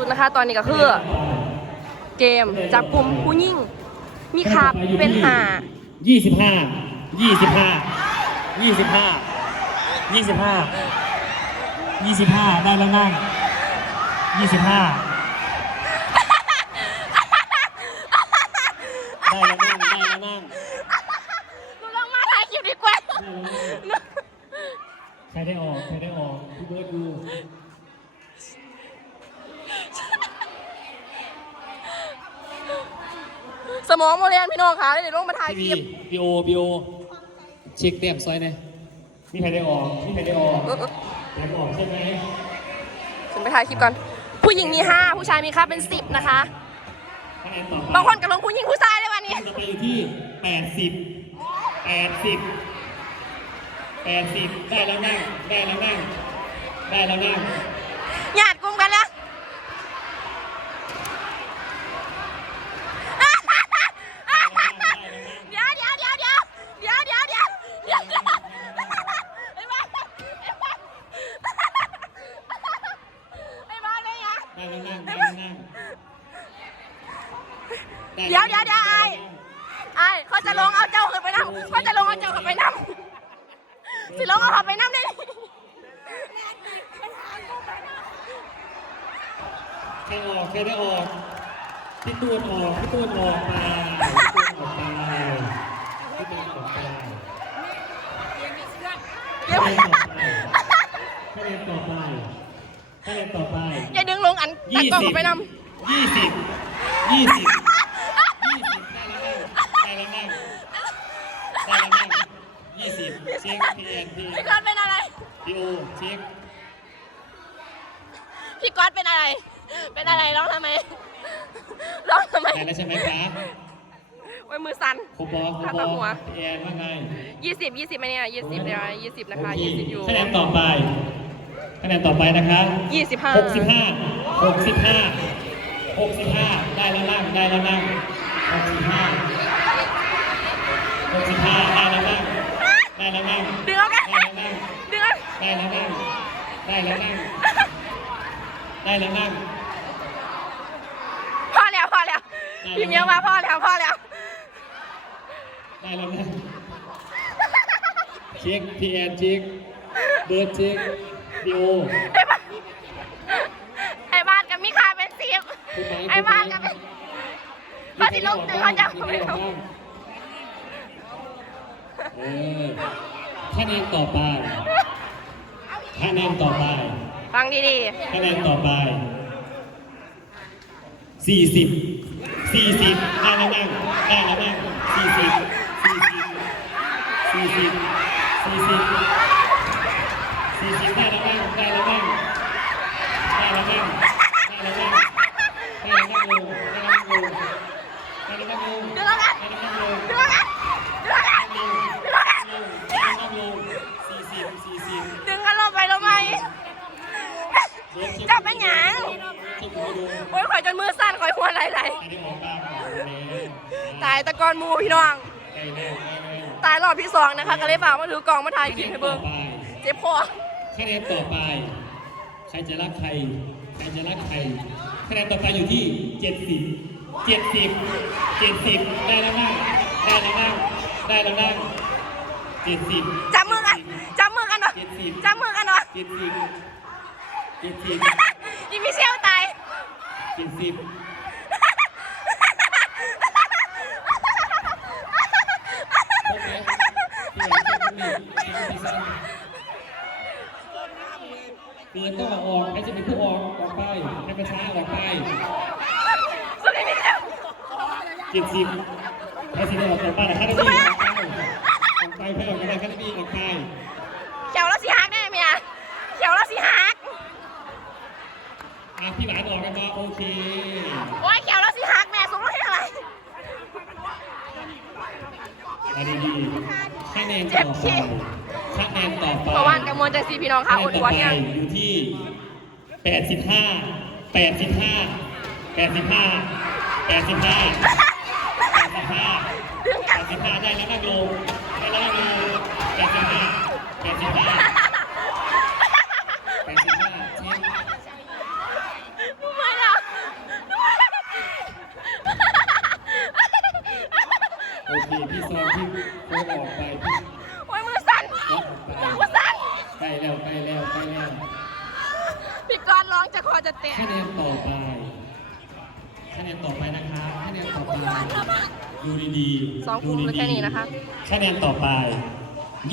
สุดนะคะ ตอนนี้ก็คือ เกมจับกลุ่มผู้ยิ่ง มีคาบเป็นหายี่สิบห้ายี่สิบห้ายี่สิบห้ายี่สิบห้ายี่สิบห้าได้แล้วนั่งยี่สิบห้า ได้แล้วนั่ง ได้แล้วนั่ง หนูลงมาถ่ายคลิปดีกว่า ใครได้ออก ใครได้ออกพี่เบิร์ดดู สมองโมเรียนพี่น้องคะเดี๋ยวลงมาถ่ายทีควีลิปบีโอบีโอเช็คเต็มซอยหน่อยมีใครได้ออกมีใครได้ออกเออเออได้ออกใช่ไหมฉันไปถ่ายคลิปก่อน ผู้หญิงมีห้าผู้ชายมีค่าเป็นสิบนะคะ คะแนนต่อไปบางคนกับลงผู้หญิงผู้ชายได้วันนี้ จะไปอยู่ที่แปดสิบแปดสิบแปดสิบได้แล้วนั่งได้แล้วนั่งได้แล้วนั่ง เดี๋ยวเดี๋ยวเดี๋ยวไอ้ไอ้เขาจะลงเอาเจ้าขึ้นไปนั่งเขาจะลงเอาเจ้าขึ้นไปนั่งสิลงเอาเขาไปนั่งได้ใครออกใครได้ออกพี่ตูนออกพี่ตูนออกไปพี่ตูนออกไปพี่ตูนออกไปเดี๋ยวคะแนนต่อไปคะแนนต่อไปคะแนนต่อไปอย่าดึงลงอันตะยี่กล้องสิบเขาไปนั่งยี่สิบยี่สิบยี่สิบได้แล้วนั่งได้แล้วนั่งได้แล้วนั่งยี่สิบ เช็คพีเอ็นพีพี่ก๊อตเป็นอะไร พีโอเช็คพี่ก๊อตเป็นอะไร เป็นอะไรร้องทำไม ร้องทำไม ได้แล้วใช่ไหมคะไว้มือสั่น ครบบอครบบอพีเอ็นว่าไงยี่สิบยี่สิบไหมเนี่ยยี่สิบเนี่ยยี่สิบนะคะยี่สิบอยู่คะแนนต่อไปคะแนนต่อไปนะคะยี่สิบห้าหกสิบห้าหกสิบห้าหกสิบห้าได้แล้วนั่งได้แล้วนั่งหกสิบห้าหกสิบห้าได้แล้วนั่ง ได้แล้วนั่งดึงเอากันได้แล้วนั่งดึงเอาได้แล้วนั่งได้แล้วนั่งได้แล้วนั่งพอแล้วพอแล้วพี่เมียมาพอแล้วพอแล้วได้แล้วนั่งเช็คพีแอนเช็คเบิร์ดเช็คดีโอไอ้บ้านไอ้บ้านกับมิคาเป็นสิบไอ้บ้านกับเป็นเขาสิลงตึงเขาจะมีไม่ใครลออง กบ้างเออคะแนนต่อไปคะแนนต่อไปฟังดีคะแนนต่อไปสี่สิบสี่สิบได้แล้วนั่งได้แล้วนั่งสี่สิบสี่สิบสี่สิบสี่สิบสี่สิบได้แล้วนั่งได้แล้วนั่งได้แล้วนั่งได้แล้วนั่งได้แล้วนั่งลงได้แล้วนั่งลงได้แล้วนั่งลงๆดึงเอากันได้แล้วนั่งลงดึงเอากันดึงเอากันดึงเอากัน ได้แล้วนั่งลงสี่ สิบสี่สิบดึงกันลงไปลงไหมจะเป็นหยังเช็คหัวดูโอ้ยข่อยจนมือสั่นข่อยหัวไหลได้ออกบ้างเลยๆตายตะกอนมูพี่น้อง ตายรอบที่สองนะคะก็เลยฝากมาถือกล่องมาถ่ายคลิปให้เบิ่งเจ็บคอคะแนนต่อไป ใครจะรักใคร ใครจะรักใครคะแนนต่อไปอยู่ที่ 70 70 70 ได้แล้วนั่งได้แล้วนั่งได้แล้วนั่ง70จับมือกันจับิจับมือกันเนาะยเจ็ดสิบเจ็ดสิบอีมิเชลตายเจ็ดสิบโอเคเตือนออกใครจะเป็นผู้ออกออกไปใครประช้าออกไปสุดอีมิเชลเจ็ดสิบใครสิบออกออกไปแต่แค่ได้ดีออกไปออกไปใครออกไปแค่ได้ดีออกไป ขียวแล้วสีหักแน่เมียเขียวแล้วสีหักอะพี่หลานออกกันมาโอเคโอ้ยเขียวแล้วสีหักแม่สูงแล้วอะไรมาดีๆคะแนนต่อไปคะแนนต่อไปเพราะว่านกับมวลจังสีพี่น้องค่ะคะแนอุนดต่อวัไปนเนี่ยอยู่ที่แปดสิบห้าแปดสิบห้าแปดสิบห้าแปดสิบห้าแปดสิบห้าดึงแปกันดสิบห้าได้แล้วนั่งลงได้แล้วนั่งลงแปดสิบห้าแปดสิบห้าแปดสิบห้าเช็ค ไม่แล้ว นี่พี่ซองที่โค้งออกไปพี่ โอ้ยมือสั่น ล็อกออกไป มือสั่น ใก ล้แล้วใกล้แล้วใกล้แล้วพี่กรณ์ร้องจะคอจะแตกคะแนนต่อไปคะแนนต่อไปนะครับคะแนนต่อไปดูดีๆสองดูคู่ดีๆแค่นี้นะคะคะแนนต่อไป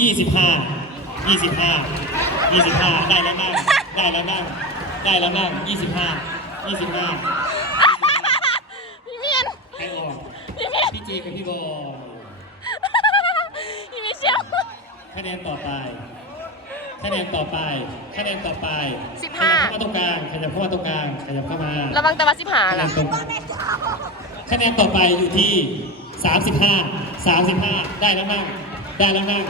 25 25 25 ได้แล้วนั่งได้แล้วนั่งได้แล้วนั่ง25 25พี่เมียนใครออกพี่เมียนพี่จีกับพี่บอลพี่มิเชลคะแนนต่อไป คะแนนต่อไปคะแนนต่อไปสิบห้า ขยับเข้ามาตรงกลางขยับเข้ามาตรงกลางขยับเข้ามาระวังแต่ว่าสิบหาคะแนล่ะนตรงคะแนนต่อไปอยู่ที่ 35 35 ได้แล้วนั่งได้แล้วนั่ง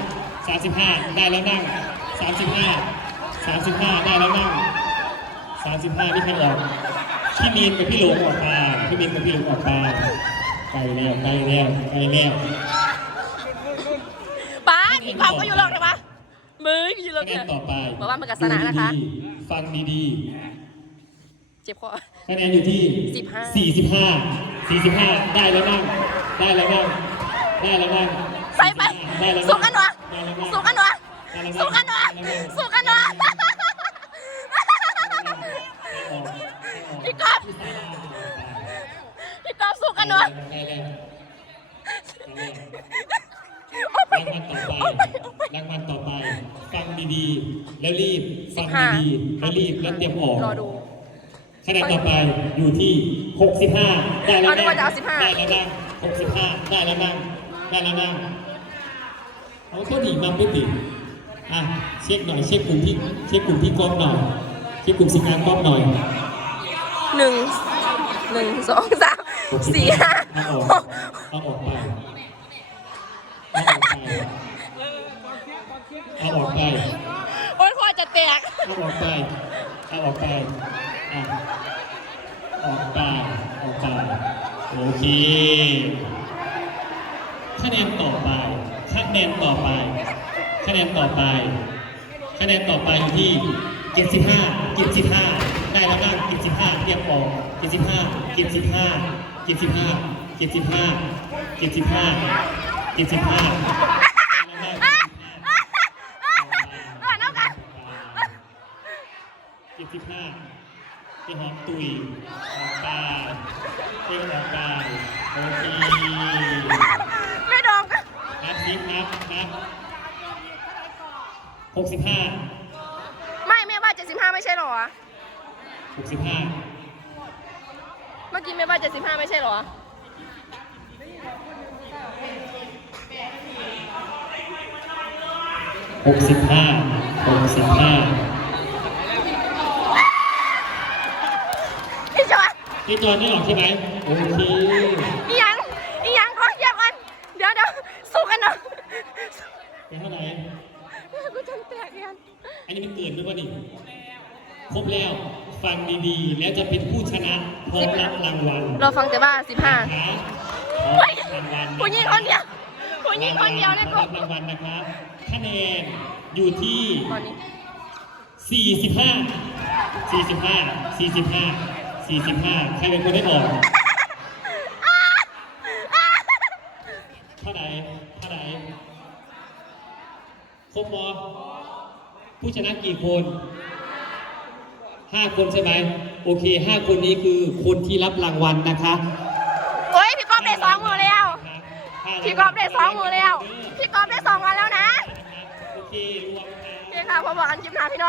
35 ได้แล้วนั่ง35 35 ได้แล้วนั่ง35นี่ใครออกพี่มีนกับพี่หลงออกมาพี่มีนกับพี่หลงออกมาไกลแล้วไกลแล้วไกลแล้ว ป้าพี่ความก็อยู่หรอกใช่ปะ มืออยู่หรอกคะแนเนี่ยนต่อไปบอกว่ามันกับสนะนะคะดูดีๆฟังดีเจ็บคอๆคะแนนอยู่ที่สิบห้า45 45ได้แล้วนั่งได้แล้วนั่งได้แล้วนั่งไปไปได้แล้วงสู้กันวะได้แล้วงสู้กันวะได้แล้วงสู้กันวะได้แล้วงสู้กันวะพี่กอฟพี่กอฟสู้กันวะได้แล้วโอ้ไปรางวัลต่อไปรางวัลต่อไป ฟังดีๆ แล้วรีบ ฟังดีๆแล้วรีบแล้วเตรียมออกรอดู คะแนนต่อไปอยู่ที่ 65 ได้แล้วเอานึกว่าจะเอา15 ได้แล้วนั่ง65 ได้แล้วนั่ได้แล้วนั่งเอาโทษดีมาไม่ติดอะเช็คหน่อยเช็คกลุ่มที่เช็คกลุ่มที่กล้องหน่อยเช็คกลุ่มสินค้ากล้องหน่อย หนึ่งหนึ่งสองสามสี่ห้าเอาออกกเอาออกไปเอาออกไป เอาออกไปโอ้ยคอจะแตก เอาออกไปเอาออกไปอะออกไปออกไปโอเคคะแนนต่อไปคะแนนต่อไปคะแนนต่อไปคะแนนต่อไปอยู่ที่75 75ได้แล้วนะ75เรียบออก75 75 75 75 75 75 เป็นหอมตุยออกตาเป็นออกตาโอเคไม่ดองกันนับซิปนับนับหกสิบห้าไม่ไม่ว่าเจ็ดสิบห้าไม่ใช่เหรอ หกสิบห้าเมื่อกี้ไม่ว่าเจ็ดสิบห้าไม่ใช่เหรอ หกสิบห้าหกสิบห้า พี่ จอยพี่จอนไม่หรอกใช่ไหมโอเคอีหยังอีหยังขอเยียบกันเดี๋ยวเดี๋ยวสู้กันหน่อยเป็นเท่าไหร่กูจนแตกยันอันนี้เป็นเกินหรือเปล่านี่ครบแล้วฟังดีๆ แล้วจะเป็นผู้ชนะพร้อมรับรางวัลเราฟังแต่ว่าสิบห้านะพร้อมรับรางวัลผู้หญิงคนเดียวผู้หญิงคนเดียวเนี่ยขกูอรับรางวัลนะครับคะแนนอยู่ที่ตอนนี้45 45 45 45 ใครเป็นคนได้ออกเท่าไหร่เท่าไหร่ครบมอผู้ชนะกี่คนห้าคนใช่ไหม โอเคห้าคนนี้คือคนที่รับรางวัลนะคะโอ้ยพี่กอฟได้สองมือแล้วห้าพี่กอฟได้สองมือแล้ว พี่กอฟได้สองวันแล้วนะ โอเครวมกันโอเคค่ะพอบอกกันคลิปหน้าพี่น้อง